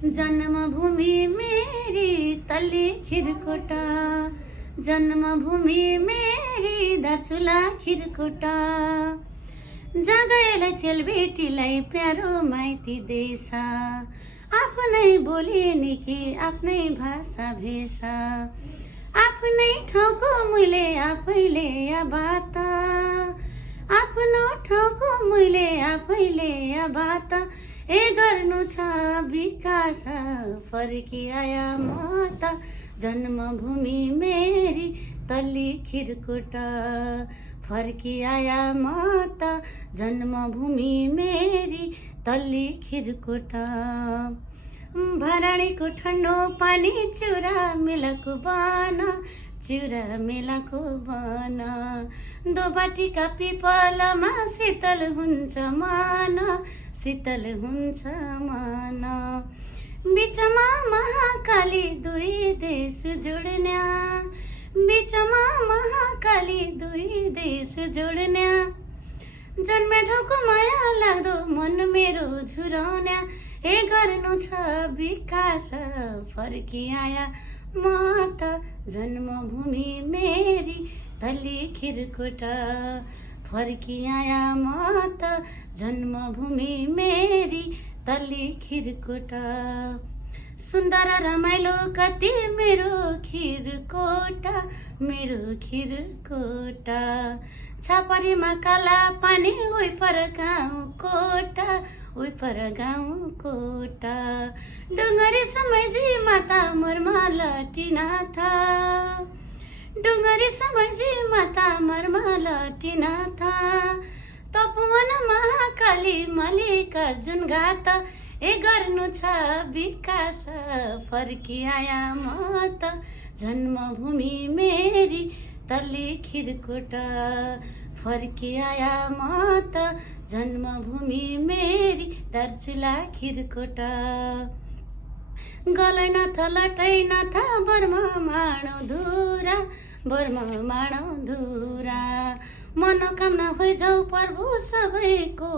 जन्मभूमि मेरी तल्ली खिरकोटा, जन्मभूमि मेरी दार्चुला खिरकोटा। जहाँ गएलाई चेलबेटीलाई प्यारो माइती देश, आफ्नै बोली निकी आफ्नै भाषा भेषा, आफ्नै ठाउँको मैले आफैले बात, आफ्नो ठाउँको मैले आफैले बात। ए गर्नु छ विकास फर्किआया म त, जन्मभूमि मेरी तल्ली खिरकोटा। फर्किआया म त जन्मभूमि मेरी तल्ली खिरकोटा। भराडीको ठन्डो पानी चिउरा मेलाको बन, चिउरा मेलाको बन। दोबाटीका पिपलमा शीतल हुन्छ मन, शीतल हुन्छ मन। बिचमा महाकाली दुई देश जोड्न्या, बिचमा महाकाली दुई देश जोड्न्या। जन्मे ठाउँको माया लाग्दो मन मेरो झुराउन्या। ए गर्नु छ विकास फर्किआया म त, जन्मभूमि मेरी तल्ली खिरकोटा। फर्किआया म त जन्मभूमि मेरी तल्ली खिरकोटा। सुन्दर रमाइलो कति मेरो खिरकोटा, मेरो खिरकोटा। छापरीमा काला पानी उही पर गाउँ कोटा, उही पर गाउँ कोटा। डुङ्गरी समयजी माता मर्मा लटिनाथ, डुङ्गरी समयजी माता मर्मा लटिनाथ। तपोवन महाकाली मल्लिकार्जुन घाट। ए गर्नु छ विकास फर्किआया म त, जन्मभूमि मेरी तल्ली खिरकोटा। फर्किआया म त जन्मभूमि मेरी दार्चुला खिरकोटा। गलैनाथ लटैनाथ बर्मा माणो धुरा, बर्मा माणो धुरा। मनोकामना होइ जाऊ प्रभु सबैको